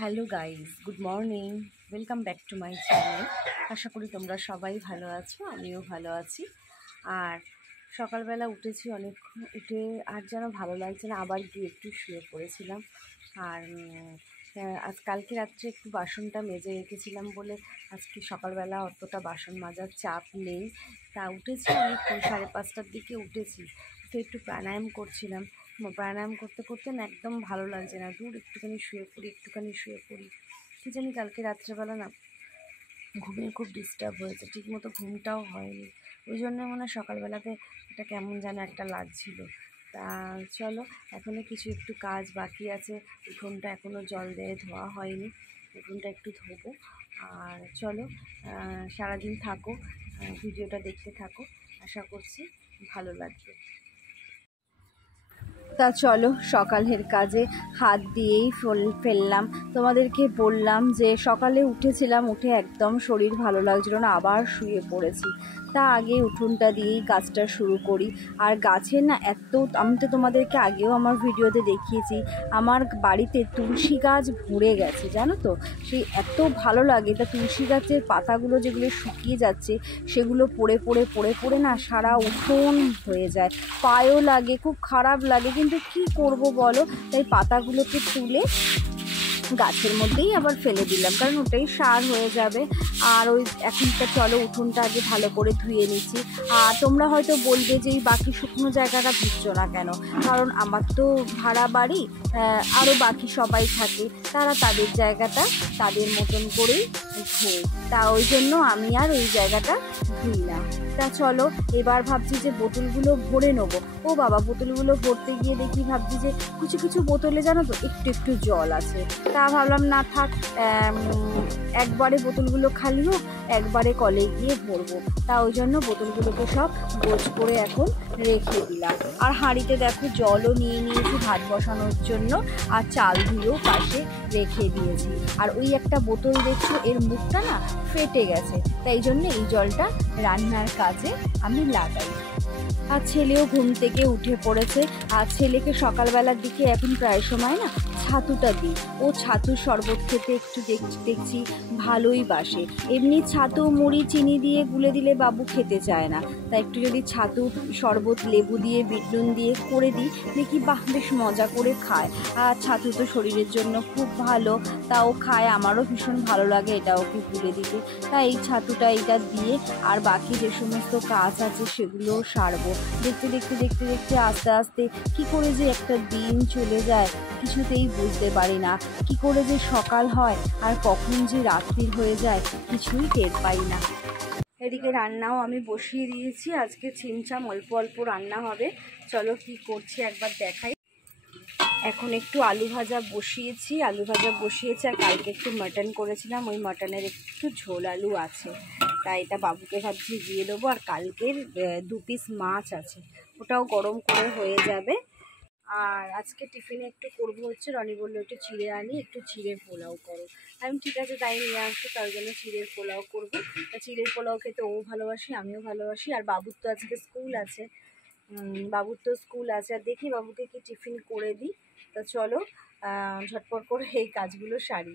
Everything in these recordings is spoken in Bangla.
Hello guys, good morning. Welcome back to my channel. আশা করি তোমরা সবাই ভালো আছো, আমিও ভালো আছি। আর সকালবেলা উঠেছি অনেকক্ষণ, উঠে আর যেন ভালো লাগছে না, আবার গিয়ে একটু শুয়ে পড়েছিলাম। আর আজ কালকে রাত্রে একটু বাসনটা মেজে রেখেছিলাম বলে আজকে সকালবেলা অতটা বাসন মাজার চাপ নেই। তা উঠেছি অনেকক্ষণ, 5:30টার দিকে উঠেছি। তো একটু প্রাণায়াম করছিলাম। প্রাণায়াম করতে করতে না একদম ভালো লাগছে না, দূর একটুখানি শুয়ে পড়ি। কী জানি কালকে রাত্রেবেলা না ঘুমের খুব ডিস্টার্ব হয়েছে, ঠিকমতো ঘুমটাও হয়নি। ওই জন্য মনে হয় সকালবেলাতে এটা কেমন যেন একটা লাগছিল। তা চলো, এখনও কিছু একটু কাজ বাকি আছে। উঠোনটা এখনও জল দিয়ে ধোয়া হয়নি, উঠোনটা একটু ধোবো। আর চলো, সারাদিন থাকো, ভিডিওটা দেখতে থাকো, আশা করছি ভালো লাগবে। তা চলো, সকালের কাজে হাত দিয়েই ফেললাম। তোমাদেরকে বললাম যে সকালে উঠেছিলাম, উঠে একদম শরীর ভালো লাগছিল না, আবার শুয়ে পড়েছি। তা আগে উঠোনটা দিয়েই কাজটা শুরু করি। আর গাছের না আমি তো তোমাদেরকে আগেও আমার ভিডিওতে দেখিয়েছি, আমার বাড়িতে তুলসী গাছ ভরে গেছে, জানো তো। সেই এত ভালো লাগে। তা তুলসী গাছের পাতাগুলো যেগুলো শুকিয়ে যাচ্ছে, সেগুলো পড়ে না সারা উঠোন হয়ে যায়, পায়েও লাগে, খুব খারাপ লাগে। কিন্তু কি করব বলো, তাই পাতাগুলোকে তুলে গাছের মধ্যেই আবার ফেলে দিলাম, কারণ ওটাই সার হয়ে যাবে। আর ওই এখনটা চলো উঠোনটা আগে ভালো করে ধুয়ে নিচ্ছি। আর তোমরা হয়তো বলবে যে এই বাকি শুকনো জায়গাটা ধুচ্ছো না কেন, কারণ আমার তো ভাড়া বাড়ি, আরও বাকি সবাই থাকে, তারা তাদের জায়গাটা তাদের মতন করেই ধোয়। তা ওই জন্য আমি আর ওই জায়গাটা ধুই না। তা চলো, এবার ভাবছি যে বোতলগুলো ভরে নেবো। ও বাবা, বোতলগুলো ভরতে গিয়ে দেখি, ভাবছি যে কিছু কিছু বোতলে জানো তো একটু জল আছে। তা ভাবলাম না থাক, একবারে বোতলগুলো খালি হোক, একবারে কলে গিয়ে ভরবো। তা ওই জন্য বোতলগুলোকে সব গোছ করে এখন রেখে দিলাম। আর হাঁড়িতে দেখো জলও নিয়ে নিয়েছি ভাত বসানোর জন্য, আর চাল ধুয়েও পাশে রেখে দিয়েছি। আর ওই একটা বোতল দেখছো, এর মুখটা না ফেটে গেছে, তাই জন্য এই জলটা রান্নার কাজে আমি লাগাই। আর ছেলেও ঘুম থেকে উঠে পড়েছে। আর ছেলেকে সকালবেলার দিকে এখন প্রায় সময় না ছাতুটা দিই। ও ছাতুর শরবত খেতে একটু দেখছি ভালোই বাসে। এমনি ছাতু মুড়ি চিনি দিয়ে গুলে দিলে বাবু খেতে চায় না। তাই একটু যদি ছাতু শরবত লেবু দিয়ে বিট নুন দিয়ে করে দিই, দেখি বাহ বেশ মজা করে খায়। আর ছাতু তো শরীরের জন্য খুব ভালো, তাও খায়, আমারও ভীষণ ভালো লাগে এটা ওকে গুলে দিতে। তাই এই ছাতুটা এইটা দিয়ে আর বাকি যে সমস্ত কাজ আছে সেগুলোও সারবো। দেখতে আস্তে আস্তে কি করে যে একটা দিন চলে যায় কিছুতেই বুঝতে পারি না। কি করে যে সকাল হয় আর কখন যে রাত্রির হয়ে যায় কিছুই টের পাই না। এদিকে রান্নাও আমি বসিয়ে দিয়েছি, আজকে ছিমছাম অল্প অল্প রান্না হবে। চলো কি করছি একবার দেখাই। এখন একটু আলু ভাজা বসিয়েছি আর কালকে একটু মাটন করেছিলাম, ওই মাটনের একটু ঝোল আলু আছে, তাই এটা বাবুকে ভাবছি দিয়ে দেবো। আর কালকের 2 পিস মাছ আছে, ওটাও গরম করে হয়ে যাবে। আর আজকে টিফিনে একটু করবো হচ্ছে, রনি বললো একটু চিড়ে আনি, একটু চিড়ের পোলাও করো। আমি ঠিক আছে তাই নিয়ে আসবো, তার জন্য চিড়ের পোলাও করবো। তা চিড়ের পোলাও খেতে ও ভালোবাসি, আমিও ভালোবাসি। আর বাবুর তো আজকে স্কুল আছে, আর দেখি বাবুকে কি টিফিন করে দিই। তা চলো ঝটপট করে এই কাজগুলো সারি।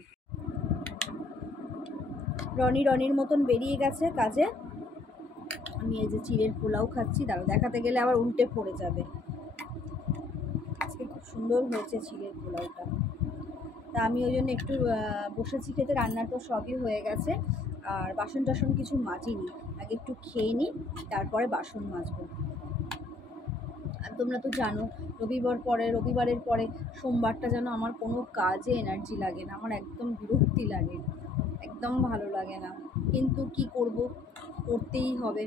রনির মতন বেরিয়ে গেছে কাজে, আমি এই যে চিড়ের পোলাও খাচ্ছি। দাঁড়াও, দেখাতে গেলে আবার উল্টে পড়ে যাবে। আজকে খুব সুন্দর হয়েছে চিড়ের পোলাওটা। তা আমি ওই জন্য একটু বসেছি খেতে। রান্না তো সবই হয়ে গেছে, আর বাসন টাসন কিছু মাজিনি, আগে একটু খেয়ে নিই, তারপরে বাসন মাজবো। আর তোমরা তো জানো রবিবারের পরে সোমবারটা যেন আমার কোনো কাজে এনার্জি লাগে না, আমার একদম বিরক্তি লাগে, একদম ভালো লাগে না। কিন্তু কি করব, করতেই হবে,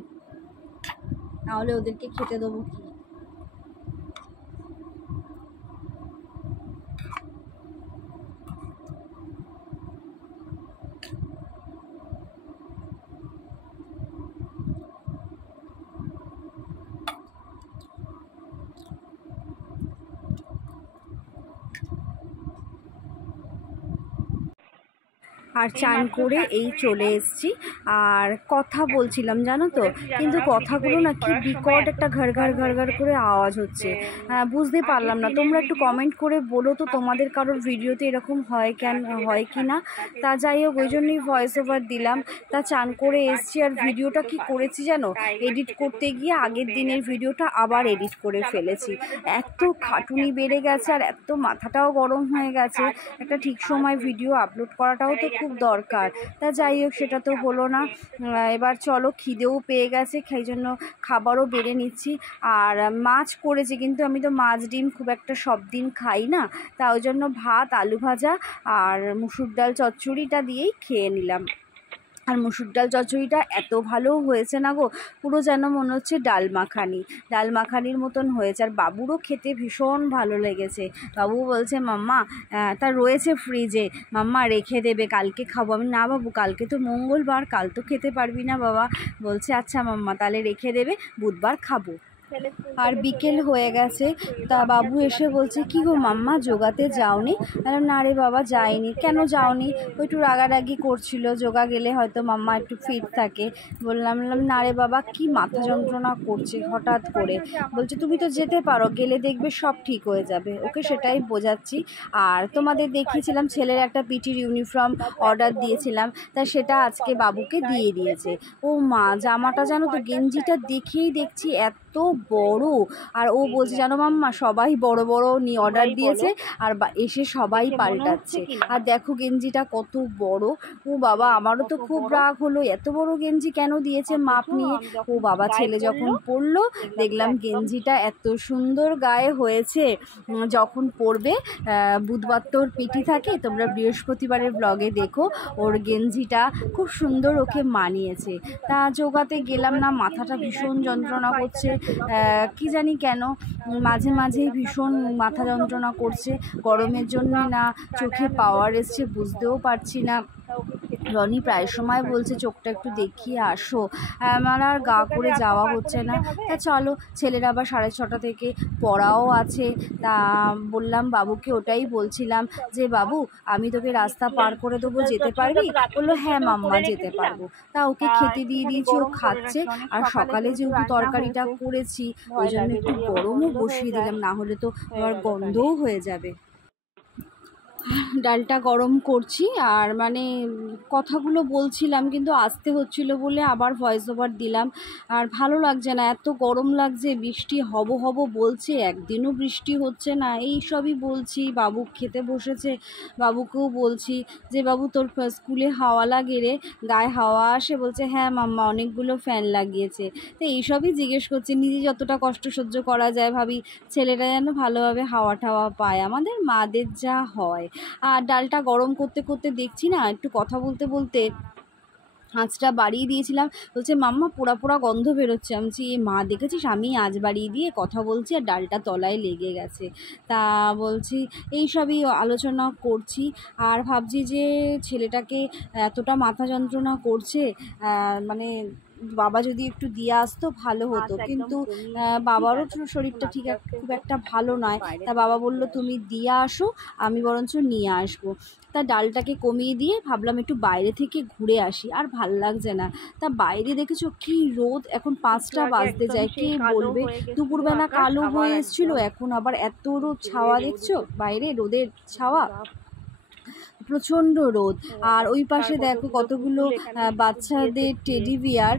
নাহলে ওদেরকে খেতে দেবো কি। আর চান করে এই চলে এসেছি। আর কথা বলছিলাম জানো তো, কিন্তু কথাগুলো না কি বিকট একটা ঘর ঘর ঘর ঘর করে আওয়াজ হচ্ছে, বুঝতে পারলাম না। তোমরা একটু কমেন্ট করে বলো তো তোমাদের কারোর ভিডিওতে এরকম হয় কি না। তা যাই হোক, ওই জন্যই ভয়েস ওভার দিলাম। তা চান করে এসছি, আর ভিডিওটা কি করেছি জানো, এডিট করতে গিয়ে আগের দিনের ভিডিওটা আবার এডিট করে ফেলেছি। এত খাটুনি বেড়ে গেছে আর এত মাথাটাও গরম হয়ে গেছে, একটা ঠিক সময় ভিডিও আপলোড করাটাও তো খুব দরকার। তা যাই হোক, সেটা তো হলো না। এবার চলো, খিদেও পেয়ে গেছে, সেই জন্য খাবারও বেড়ে নিচ্ছি। আর মাছ করেছি, কিন্তু আমি তো মাছ ডিম খুব একটা সব দিন খাই না, তা ওই জন্য ভাত, আলু ভাজা আর মুসুর ডাল চচ্চড়িটা দিয়েই খেয়ে নিলাম। আর মুসুর ডাল চচ্চড়িটা এত ভালো হয়েছে না গো, পুরো যেন মনে হচ্ছে ডাল মাখানির মতন হয়েছে। আর বাবুরও খেতে ভীষণ ভালো লেগেছে। বাবু বলছে মাম্মা, তা রয়েছে ফ্রিজে, মাম্মা রেখে দেবে, কালকে খাবো। আমি না বাবু, কালকে তো মঙ্গলবার, কাল তো খেতে পারবি না বাবা। বলছে আচ্ছা মাম্মা, তাহলে রেখে দেবে, বুধবার খাবো। আর বিকেল হয়ে গেছে, তা বাবু এসে বলছে কি গো মাম্মা, যোগাতে যাওনি? না রে বাবা, যাইনি। কেন যাওনি? ওই একটু রাগারাগি করছিল, যোগা গেলে হয়তো মাম্মা একটু ফিট থাকে। বললাম না রে বাবা, কি মাথা যন্ত্রণা করছে হঠাৎ করে। বলছে তুমি তো যেতে পারো, গেলে দেখবে সব ঠিক হয়ে যাবে। ওকে সেটাই বোঝাচ্ছি। আর তোমাদের দেখিয়েছিলাম ছেলের একটা পিটির ইউনিফর্ম অর্ডার দিয়েছিলাম, তা সেটা আজকে বাবুকে দিয়ে দিয়েছে। ও মা, জামাটা জানো তো, গেঞ্জিটা দেখেই দেখছি এত বড়। আর ও বলছে জানো মাম্মা, সবাই বড় বড় অর্ডার দিয়েছে আর এসে সবাই পাল্টাচ্ছে। আর দেখো গেঞ্জিটা কত বড়। ও বাবা, আমারও তো খুব রাগ হলো, এত বড় গেঞ্জি কেন দিয়েছে মাপ নিয়ে। ও বাবা, ছেলে যখন পরলো দেখলাম গেঞ্জিটা এত সুন্দর গায়ে হয়েছে। যখন পরবে, বুধবার তো ওর পিটি থাকে, তোমরা বৃহস্পতিবারের ব্লগে দেখো, ওর গেঞ্জিটা খুব সুন্দর ওকে মানিয়েছে। তা যোগাতে গেলাম না, মাথাটা ভীষণ যন্ত্রণা করছে, কি জানি কেন, মাঝে মাঝেই ভীষণ মাথা যন্ত্রণা করছে। গরমের জন্য না চোখে পাওয়ার এসছে, বুঝতেও পারছি না। রনি প্রায় সময় বলছে চোখটা একটু দেখিয়ে আসো, আমার আর গা করে যাওয়া হচ্ছে না। তা চলো, ছেলের আবার 6:30 থেকে পড়াও আছে। তা বললাম বাবুকে, ওটাই বলছিলাম যে বাবু, আমি তোকে রাস্তা পার করে দেবো, যেতে পারবি? বললো হ্যাঁ মাম্মা, যেতে পারবো। তা ওকে খেতে দিয়ে দিয়েছি, ও খাচ্ছে। আর সকালে যেহেতু তরকারিটা করেছি, ওই জন্য একটু গরমও বসিয়ে দিলাম, না হলে তো আবার গন্ধও হয়ে যাবে। ডালটা গরম করছি, আর মানে কথাগুলো বলছিলাম কিন্তু আসতে হচ্ছিল বলে আবার ভয়েস ওভার দিলাম। আর ভালো লাগছে না, এত গরম লাগছে, বৃষ্টি হব বলছে, একদিনও বৃষ্টি হচ্ছে না, এই সবই বলছি। বাবু খেতে বসেছে, বাবুকেও বলছি যে বাবু, তোর স্কুলে হাওয়া লাগে রে, গায়ে হাওয়া আসে? বলছে হ্যাঁ মাম্মা, অনেকগুলো ফ্যান লাগিয়েছে। তো এইসবই জিজ্ঞেস করছে, নিজে যতটা কষ্ট সহ্য করা যায়, ভাবি ছেলেটা যেন ভালোভাবে হাওয়া টাওয়া পায়, আমাদের মাদের যা হয়। আর ডালটা গরম করতে করতে দেখছি না, একটু কথা বলতে বলতে আঁচটা বাড়িয়ে দিয়েছিলাম। বলছে মাম্মা, পোড়া পোড়া গন্ধ বেরোচ্ছে। আমি বলছি মা, দেখেছিস আমি আঁচ বাড়িয়ে দিয়ে কথা বলছি আর ডালটা তলায় লেগে গেছে। তা বলছি এইসবই আলোচনা করছি। আর ভাবছি যে ছেলেটাকে এতটা মাথা যন্ত্রণা করছে, মানে বাবা যদি একটু দিয়ে আসতো ভালো হতো, কিন্তু বাবারও শরীরটা খুব একটা ভালো নয়। তা বাবা বলল তুমি দিয়ে আসো, আমি বরঞ্চ নিয়ে আসবো। তা ডালটাকে কমিয়ে দিয়ে ভাবলাম একটু বাইরে থেকে ঘুরে আসি, আর ভাল লাগছে না। তা বাইরে দেখেছো কি রোদ, এখন 5টা বাজতে যায়, কে বলবে? দুপুরবেলা কালো হয়ে এসেছিলো, এখন আবার এত রোদ, ছাওয়া দেখছো বাইরে, রোদের ছাওয়া, প্রচণ্ড রোদ। আর ওই পাশে দেখো কতগুলো বাচ্চাদের টেডি বিয়ার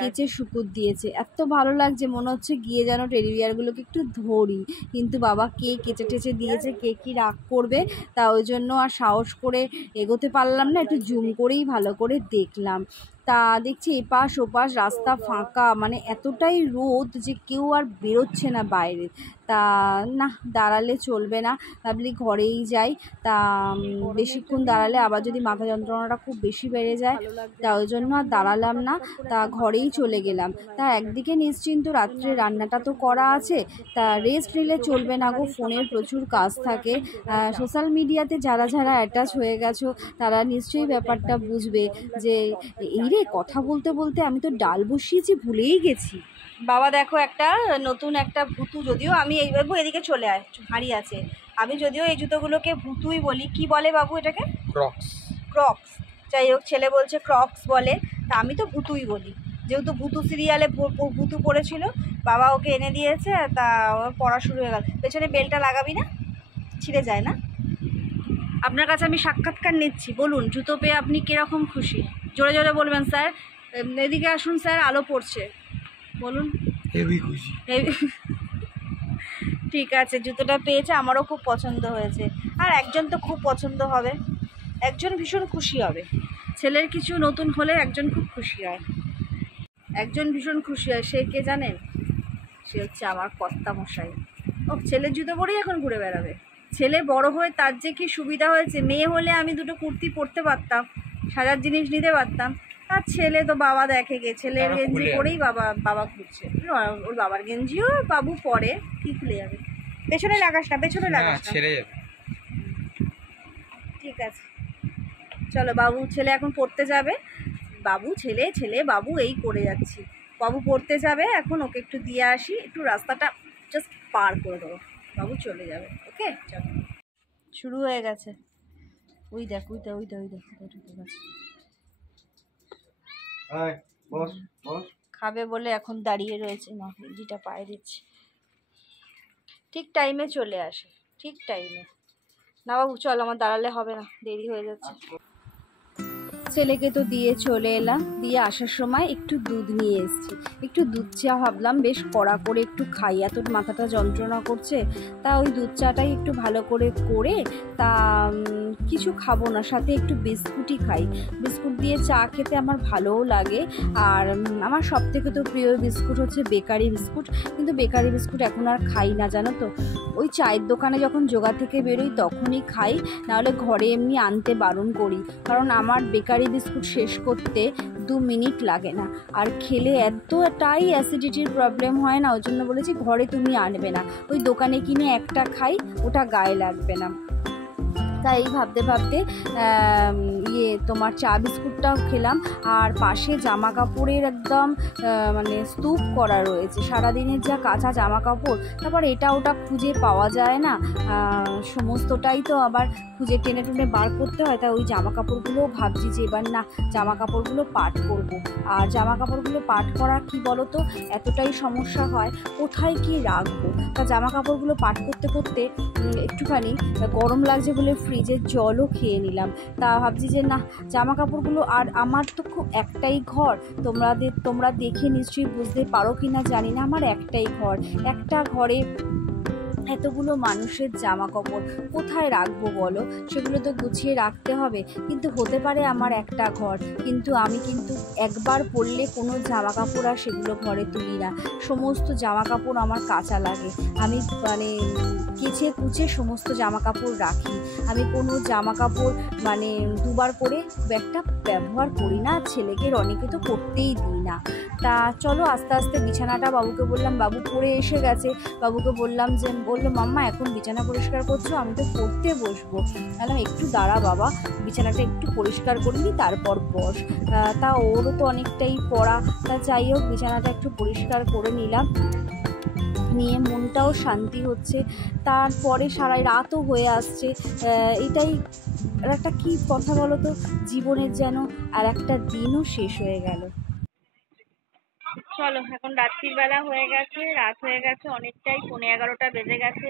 কেচে শুকুর দিয়েছে, এত ভালো লাগছে, মনে হচ্ছে গিয়ে যেন টেডি বিয়ারগুলোকে একটু ধরি। কিন্তু বাবা কে কেচে টেচে দিয়েছে, কে কি রাগ করবে, তা ওই জন্য আর সাহস করে এগোতে পারলাম না, একটু জুম করেই ভালো করে দেখলাম। তা দেখছি এপাশ ওপাশ রাস্তা ফাঁকা, মানে এতটাই রোদ যে কেউ আর বেরোচ্ছে না বাইরে। তা না, দাঁড়ালে চলবে না, ভাবলি ঘরেই যাই। তা বেশিক্ষণ দাঁড়ালে আবার যদি মাথা যন্ত্রণাটা খুব বেশি বেড়ে যায়, তা ওই জন্য আর দাঁড়ালাম না, তা ঘরেই চলে গেলাম। তা একদিকে নিশ্চিন্ত, রাত্রে রান্নাটা তো করা আছে, তা রেস্ট নিলে চলবে না গো, ফোনের প্রচুর কাজ থাকে। সোশ্যাল মিডিয়াতে যারা অ্যাটাচ হয়ে গেছো তারা নিশ্চয়ই ব্যাপারটা বুঝবে যে এই রে, কথা বলতে বলতে আমি তো ডাল বসিয়েছি, ভুলেই গেছি। বাবা দেখো, একটা নতুন একটা ভুতু, যদিও আমি এই বাবু এদিকে চলে আয়, হাড়ি আছে, আমি যদিও এই জুতোগুলোকে ভুতুই বলি। কি বলে বাবু এটাকে? ক্রক্স। ক্রক্স। যাই হোক, ছেলে বলছে ক্রক্স বলে, তা আমি তো ভুতুই বলি, যেহেতু ভুতু সিরিয়ালে ভুতু পড়েছিল, বাবা ওকে এনে দিয়েছে, তা ওর পড়া শুরু হয়ে গেল। পেছনে বেলটা লাগাবি না, ছিঁড়ে যায় না। আপনার কাছে আমি সাক্ষাৎকার নিচ্ছি, বলুন জুতো পেয়ে আপনি কীরকম খুশি? জোরে জোরে বলবেন। স্যার এদিকে আসুন স্যার, আলো পড়ছে, বলুন। হেভি খুশি। ঠিক আছে, জুতোটা পেয়েছে, আমারও খুব পছন্দ হয়েছে। আর একজন তো খুব পছন্দ হবে, একজন ভীষণ খুশি হবে। ছেলের কিছু নতুন হলে একজন খুব খুশি হয়, একজন ভীষণ খুশি হয়। সে কে জানেন? সে হচ্ছে আমার কর্তা মশাই। ও ছেলের জুতো পরেই এখন ঘুরে বেড়াবে। ছেলে বড় হয়ে তার যে কি সুবিধা হয়েছে, মেয়ে হলে আমি দুটো কুর্তি পরতে পারতাম, সাজার জিনিস নিতে পারতাম। আর ছেলে তো বাবা দেখে গে, ছেলের গেঞ্জি পরেই বাবা ঘুরছে। ওর বাবার গেঞ্জিও বাবু পরে, কি খুলে যাবে? পেছনে লাগাস না, পেছনে লাগাস না, ছেড়ে যাবে। ঠিক আছে চলো, বাবু ছেলে এখন পড়তে যাবে। বাবু ছেলে ছেলে বাবু এই করে যাচ্ছি। বাবু পড়তে যাবে এখন, ওকে একটু দিয়ে আসি, একটু রাস্তাটা জাস্ট পার করে দেবো, বাবু চলে যাবে। ওকে চলো, শুরু হয়ে গেছে। ওই দেখ ওই দেখ ওই দেখ ওই দেখ ঢুকে গেছে। খাবে বলে এখন দাঁড়িয়ে রয়েছে, না গেঞ্জিটা পায়ে দিচ্ছে। ঠিক টাইমে চলে আসে, ঠিক টাইমে। না বাবু চল, আমার দাঁড়ালে হবে না, দেরি হয়ে যাচ্ছে। ছেলেকে তো দিয়ে চলে এলাম, দিয়ে আসার সময় একটু দুধ নিয়ে এসেছি, একটু দুধ চা ভাবলাম বেশ কড়া করে একটু খাই, এত মাথাটা যন্ত্রণা করছে। তা ওই দুধ চাটাই একটু ভালো করে তা কিছু খাবো না, সাথে একটু বিস্কুটই খাই। বিস্কুট দিয়ে চা খেতে আমার ভালোও লাগে। আর আমার সবথেকে তো প্রিয় বিস্কুট হচ্ছে বেকারি বিস্কুট, কিন্তু বেকারি বিস্কুট এখন আর খাই না জানো তো। ওই চায়ের দোকানে যখন জোগা থেকে বেরোই তখনই খাই, নাহলে ঘরে এমনি আনতে বারণ করি, কারণ আমার বেকারি বিস্কুট শেষ করতে 2 মিনিট লাগে না। আর খেলে এতটাই অ্যাসিডিটির প্রবলেম হয় না, ওই জন্য বলেছি ঘরে তুমি আনবে না, ওই দোকানে কিনে একটা খাই, ওটা গায়ে লাগবে না। তাই ভাবতে ভাবতে তোমার চা বিস্কুটটাও খেলাম। আর পাশে জামা কাপড়ের একদম মানে স্তূপ করা রয়েছে, সারাদিনের যা কাঁচা জামা কাপড়, তারপর এটা ওটা খুঁজে পাওয়া যায় না, সমস্তটাই তো আবার খুঁজে টেনে টেনে বার করতে হয়। তাই ওই জামা কাপড়গুলোও ভাবছি যে এবার না জামা কাপড়গুলো পাট করব। আর জামা কাপড়গুলো পাট করা কি বলো তো, এতটাই সমস্যা হয় কোথায় কি রাখবো। তা জামা কাপড়গুলো পাট করতে করতে একটুখানি গরম লাগছে বলে ফ্রিজের জলও খেয়ে নিলাম। তা ভাবছি যে না জামা কাপড়গুলো, আর আমার তো খুব একটাই ঘর, তোমরা দেখে নিশ্চয়ই বুঝতে পারো কি না জানি না, আমার একটাই ঘর, একটা ঘরে এতগুলো মানুষের জামা কাপড় কোথায় রাখবো বলো? সেগুলো তো গুছিয়ে রাখতে হবে, কিন্তু হতে পারে আমার একটা ঘর, কিন্তু আমি কিন্তু একবার পরলে কোনো জামা কাপড় আর সেগুলো ঘরে তুলি না, সমস্ত জামা কাপড় আমার কাঁচা লাগে, আমি মানে কেচে কুচে সমস্ত জামা কাপড় রাখি, আমি কোনো জামা কাপড় মানে দুবার করে একটা ব্যবহার করি না, ছেলেকে রনিকে তো করতেই দিই না। তা চলো আস্তে আস্তে বিছানাটা, বাবুকে বললাম, বাবু পড়ে এসে গেছে, বাবুকে বললাম যে, বললো মাম্মা এখন বিছানা পরিষ্কার করছো, আমি তো পড়তে বসবো। বললাম একটু দাঁড়া বাবা, বিছানাটা একটু পরিষ্কার করে নিই তারপর বস। তা ওরও তো অনেকটাই পড়া, তা যাই হোক বিছানাটা একটু পরিষ্কার করে নিলাম, নিয়ে মনটাও শান্তি হচ্ছে। তারপরে সারা রাতও হয়ে আসছে, এটাই একটা কি কথা বলো তো, জীবনের যেন আর একটা দিনও শেষ হয়ে গেল। চলো এখন রাত্রির বেলা হয়ে গেছে, রাত হয়ে গেছে অনেকটাই, 11:30 বেজে গেছে।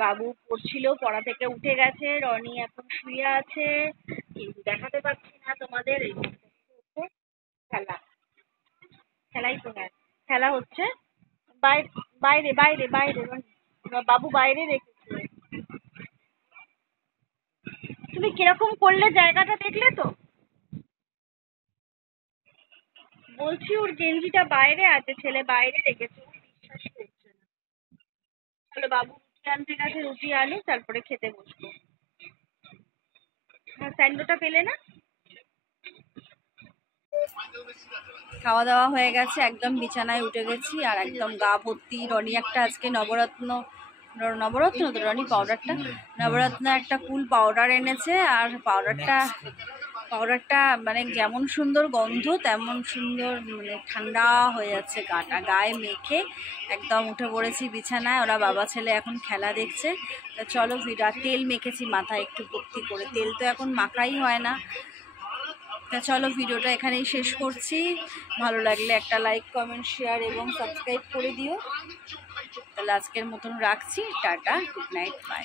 বাবু পড়ছিল, পড়া থেকে উঠে গেছে, রনি এখন শুয়ে আছে, কিন্তু দেখাতে পাচ্ছি না তোমাদের। এই খেলা, খেলাই তো খেলা হচ্ছে, বাইরে বাইরে বাইরে বাবু বাইরে রেখেছে। তুমি কিরকম করলে জায়গাটা দেখলে তো? বলছি ওর গেঞ্জিটা বাইরে আছে, ছেলে বাইরে রেখেছে, বিশ্বাস করছে না। চলো বাবু রুটি আনতে গেছে, রুটি আনি তারপরে খেতে বসবো। স্যান্ডোটা পেলে না? খাওয়া দাওয়া হয়ে গেছে, একদম বিছানায় উঠে গেছি, আর একদম গা ভর্তি। রনি একটা আজকে নবরত্ন তো রনি নবরত্ন একটা কুল পাউডার এনেছে, আর পাউডারটা মানে যেমন সুন্দর গন্ধ তেমন সুন্দর মানে ঠান্ডা হয়ে যাচ্ছে গাটা, গায়ে মেখে একদম উঠে পড়েছি বিছানায়। ওরা বাবা ছেলে এখন খেলা দেখছে। তা চলো তেল মেখেছি মাথায় একটু ভর্তি করে, তেল তো এখন মাখাই হয় না, তা চলো ভিডিওটা এখানেই শেষ করছি। ভালো লাগলে একটা লাইক, কমেন্ট, শেয়ার এবং সাবস্ক্রাইব করে দিও। তাহলে আজকের মতন রাখছি, টাটা, গুড নাইট, বাই।